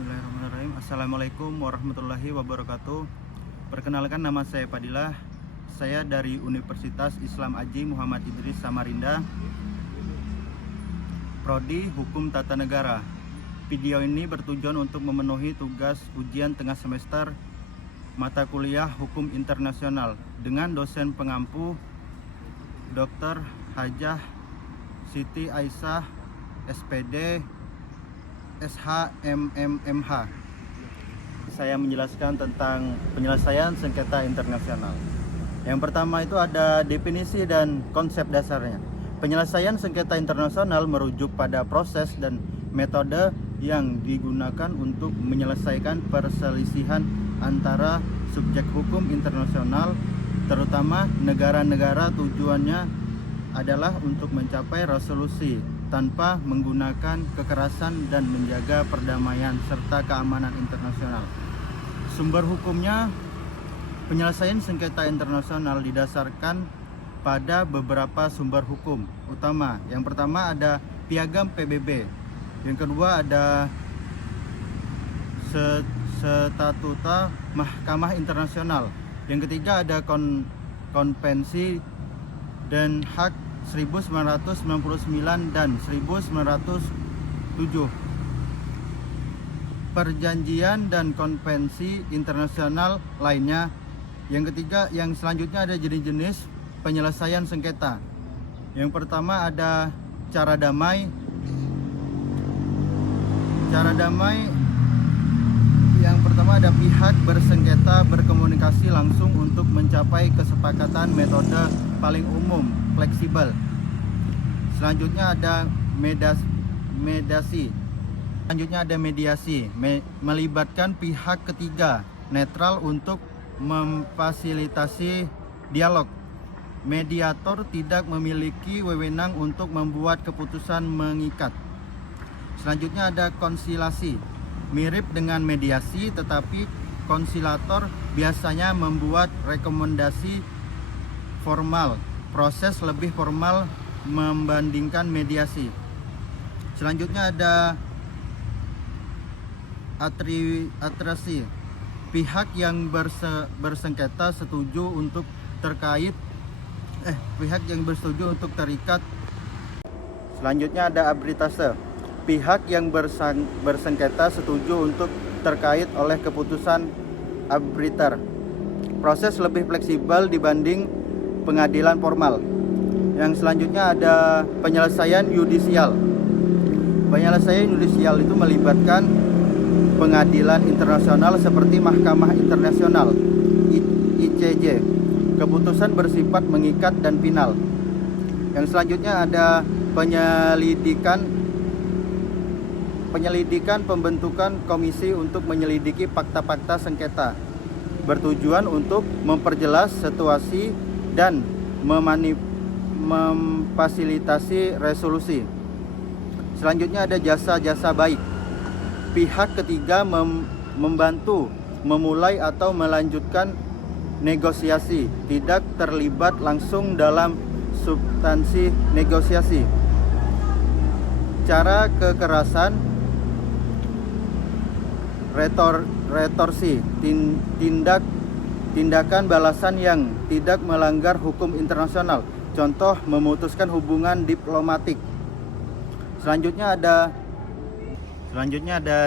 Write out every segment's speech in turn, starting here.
Bismillahirrahmanirrahim. Assalamualaikum warahmatullahi wabarakatuh. Perkenalkan, nama saya Fadilah. Saya dari Universitas Islam Aji Muhammad Idris Samarinda, Prodi Hukum Tata Negara. Video ini bertujuan untuk memenuhi tugas ujian tengah semester mata kuliah Hukum Internasional dengan dosen pengampu Dr. Hajah Siti Aisyah SPD SHMMMH. Saya menjelaskan tentang penyelesaian sengketa internasional. Yang pertama itu ada definisi dan konsep dasarnya. Penyelesaian sengketa internasional merujuk pada proses dan metode yang digunakan untuk menyelesaikan perselisihan antara subjek hukum internasional, terutama negara-negara. Tujuannya adalah untuk mencapai resolusi tanpa menggunakan kekerasan dan menjaga perdamaian serta keamanan internasional. Sumber hukumnya, penyelesaian sengketa internasional didasarkan pada beberapa sumber hukum utama. Yang pertama ada Piagam PBB. Yang kedua ada Statuta Mahkamah Internasional. Yang ketiga ada Konvensi Den Haag 1999 dan 1907. Perjanjian dan konvensi internasional lainnya. Yang ketiga, yang selanjutnya ada jenis-jenis penyelesaian sengketa. Yang pertama ada cara damai. Cara damai yang pertama ada pihak bersengketa berkomunikasi langsung untuk mencapai kesepakatan, metode paling umum, fleksibel. Selanjutnya ada mediasi. Selanjutnya ada mediasi, melibatkan pihak ketiga netral untuk memfasilitasi dialog. Mediator tidak memiliki wewenang untuk membuat keputusan mengikat. Selanjutnya ada konsilasi. Mirip dengan mediasi, tetapi konsilator biasanya membuat rekomendasi formal. Proses lebih formal membandingkan mediasi. Selanjutnya ada arbitrasi. Pihak yang bersengketa setuju untuk terikat. Selanjutnya ada arbitrase. Pihak yang bersengketa setuju untuk terkait oleh keputusan arbiter. Proses lebih fleksibel dibanding pengadilan formal. Yang selanjutnya ada penyelesaian yudisial. Penyelesaian yudisial itu melibatkan pengadilan internasional seperti Mahkamah Internasional ICJ. Keputusan bersifat mengikat dan final. Yang selanjutnya ada penyelidikan pembentukan komisi untuk menyelidiki fakta-fakta sengketa, bertujuan untuk memperjelas situasi dan memfasilitasi resolusi. Selanjutnya ada jasa-jasa baik. Pihak ketiga membantu memulai atau melanjutkan negosiasi, tidak terlibat langsung dalam substansi negosiasi. Cara kekerasan, retorsi, tindakan balasan yang tidak melanggar hukum internasional. Contoh, memutuskan hubungan diplomatik. Selanjutnya ada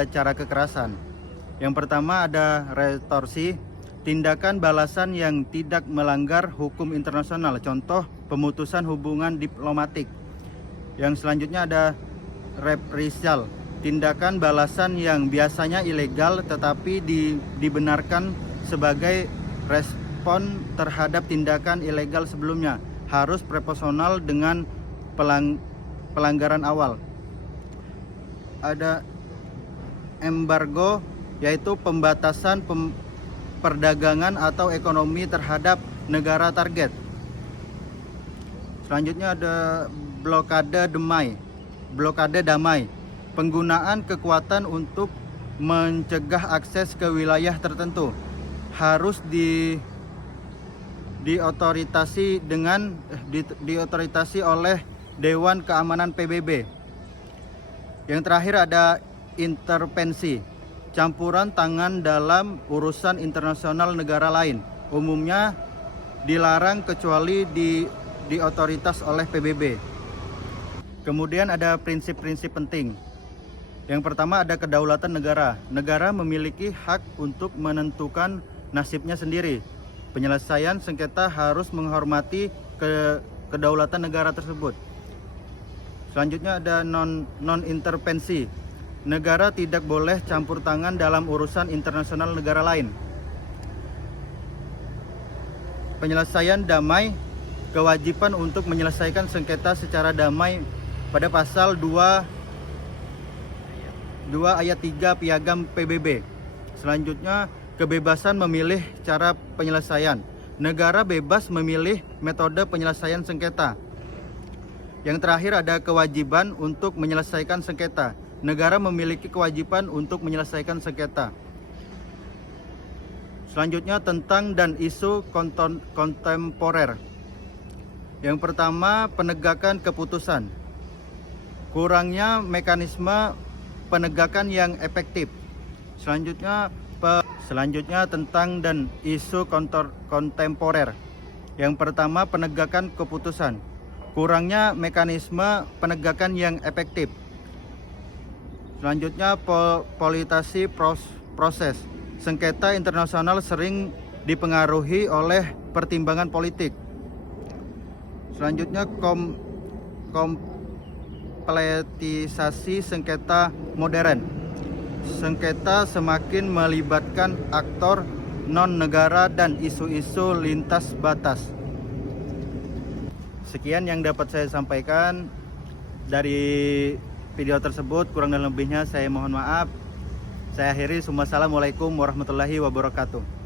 cara kekerasan. Yang pertama ada retorsi, tindakan balasan yang tidak melanggar hukum internasional. Contoh, pemutusan hubungan diplomatik. Yang selanjutnya ada reprisal, tindakan balasan yang biasanya ilegal tetapi dibenarkan sebagai respon terhadap tindakan ilegal sebelumnya. Harus proporsional dengan pelanggaran awal. Ada embargo, yaitu pembatasan perdagangan atau ekonomi terhadap negara target. Selanjutnya ada blokade damai. Penggunaan kekuatan untuk mencegah akses ke wilayah tertentu. Harus diotoritasi oleh Dewan Keamanan PBB. Yang terakhir ada intervensi. campuran tangan dalam urusan internasional negara lain. Umumnya dilarang kecuali di otoritas oleh PBB. Kemudian ada prinsip-prinsip penting. Yang pertama ada kedaulatan negara. Negara memiliki hak untuk menentukan nasibnya sendiri. Penyelesaian sengketa harus menghormati kedaulatan negara tersebut. Selanjutnya ada non-intervensi. Negara tidak boleh campur tangan dalam urusan internasional negara lain. Penyelesaian damai, kewajiban untuk menyelesaikan sengketa secara damai pada pasal 2 ayat 3 Piagam PBB. Selanjutnya, kebebasan memilih cara penyelesaian. Negara bebas memilih metode penyelesaian sengketa. Yang terakhir ada kewajiban untuk menyelesaikan sengketa. Negara memiliki kewajiban untuk menyelesaikan sengketa. Selanjutnya tentang dan isu kontemporer. Yang pertama, penegakan keputusan. Kurangnya mekanisme penegakan yang efektif. Selanjutnya tentang dan isu kontemporer. Yang pertama, penegakan keputusan. Kurangnya mekanisme penegakan yang efektif. Selanjutnya, politisasi proses. Sengketa internasional sering dipengaruhi oleh pertimbangan politik. Selanjutnya, kompletisasi sengketa modern. Sengketa semakin melibatkan aktor non-negara dan isu-isu lintas batas. Sekian yang dapat saya sampaikan dari video tersebut, kurang dan lebihnya saya mohon maaf. Saya akhiri. Wassalamualaikum warahmatullahi wabarakatuh.